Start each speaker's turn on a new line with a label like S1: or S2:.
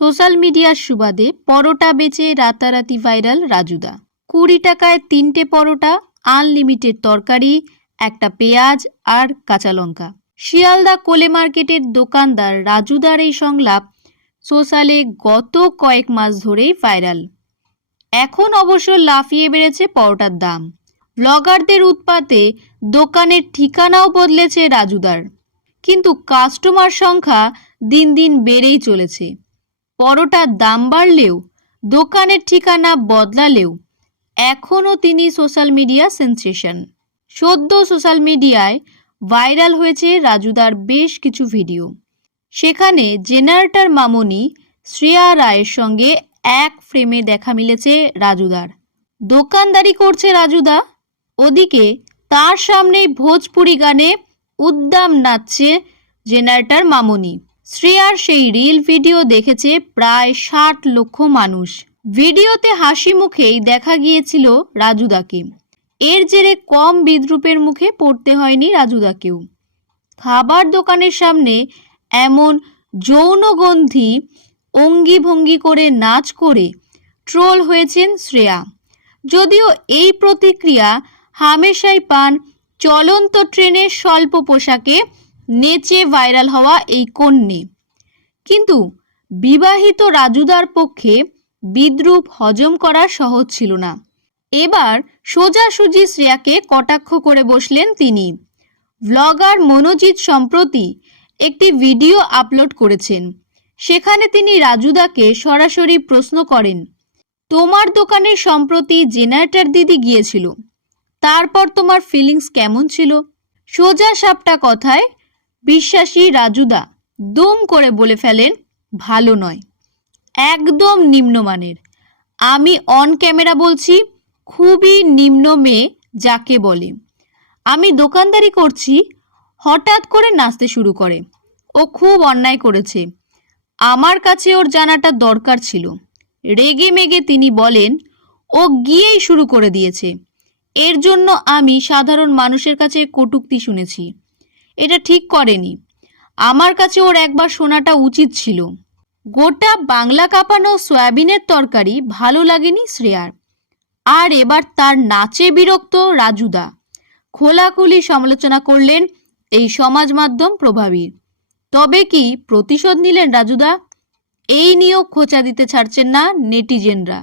S1: Social মিডিয়ার সুবাদে পরোটা বেচে রাতারাতি ভাইরাল রাজুদা। কুড়ি টাকায় তিনটে পরোটা, আনলিমিটেড তরকারি, একটা পেঁয়াজ আর কাঁচা লঙ্কা। শিয়ালদা কোলে মার্কেটের দোকানদার রাজুদার এই সংলাপ সোশ্যালে গত কয়েক মাস ধরেই ভাইরাল। এখন অবশ্য লাফিয়ে বেড়েছে পরোটার দাম। ব্লগারদের উৎপাতে দোকানের ঠিকানাও বদলেছে রাজুদার। কিন্তু কাস্টমার সংখ্যা দিন দিন বেড়েই চলেছে। পরোটার দাম বাড়লেও, দোকানের ঠিকানা বদলালেও, এখনও তিনি সোশ্যাল মিডিয়া সেন্সেশন। সদ্য সোশ্যাল মিডিয়ায় ভাইরাল হয়েছে রাজুদার বেশ কিছু ভিডিও। সেখানে জেনারেটর মামনি শ্রেয়া রায়ের সঙ্গে এক ফ্রেমে দেখা মিলেছে রাজুদার। দোকানদারি করছে রাজুদা, ওদিকে তার সামনেই ভোজপুরি গানে উদ্দাম নাচছে জেনারেটর মামনি। শ্রেয়ার সেই রিল ভিডিও দেখেছে প্রায় ষাট লক্ষ মানুষ। ভিডিওতে হাসি মুখেই দেখা গিয়েছিল রাজুদাকে এর জেরে কম বিদ্রুপের মুখে পড়তে হয়নি রাজুদাকেও খাবার দোকানের সামনে এমন যৌনগন্ধি অঙ্গি ভঙ্গি করে নাচ করে ট্রোল হয়েছেন শ্রেয়া। যদিও এই প্রতিক্রিয়া হামেশাই পান চলন্ত ট্রেনের স্বল্প পোশাকে নেচে ভাইরাল হওয়া এই কন্যে। কিন্তু বিবাহিত রাজুদার পক্ষে বিদ্রুপ হজম করা সহজ ছিল না। এবার সোজাসুজি শ্রেয়াকে কটাক্ষ করে বসলেন তিনি। ভ্লগার মনোজিৎ সম্প্রতি একটি ভিডিও আপলোড করেছেন। সেখানে তিনি রাজুদাকে সরাসরি প্রশ্ন করেন, তোমার দোকানে সম্প্রতি জেনারেটর দিদি গিয়েছিল। তারপর তোমার ফিলিংস কেমন ছিল? সোজা সাপটা কথায় বিশ্বাসী রাজুদা দুম করে বলে ফেলেন, ভালো নয়। একদম নিম্নমানের। আমি অন ক্যামেরা বলছি, খুবই নিম্ন মেয়ে যাকে বলে। আমি দোকানদারি করছি, হঠাৎ করে নাচতে শুরু করে। ও খুব অন্যায় করেছে। আমার কাছে ওর জানাটা দরকার ছিল। রেগে মেগে তিনি বলেন, ও গিয়েই শুরু করে দিয়েছে। এর জন্য আমি সাধারণ মানুষের কাছে কটূক্তি শুনেছি। এটা ঠিক করেনি। আমার কাছে ওর একবার শোনাটা উচিত ছিল। গোটা বাংলা কাঁপানো সয়াবিনের তরকারি ভালো লাগেনি শ্রেয়ার। আর এবার তার নাচে বিরক্ত রাজুদা। খোলাখুলি সমালোচনা করলেন এই সমাজ মাধ্যম প্রভাবীর। তবে কি প্রতিশোধ নিলেন রাজুদা? এই নিয়েও খোঁচা দিতে ছাড়ছেন না নেটিজেনরা।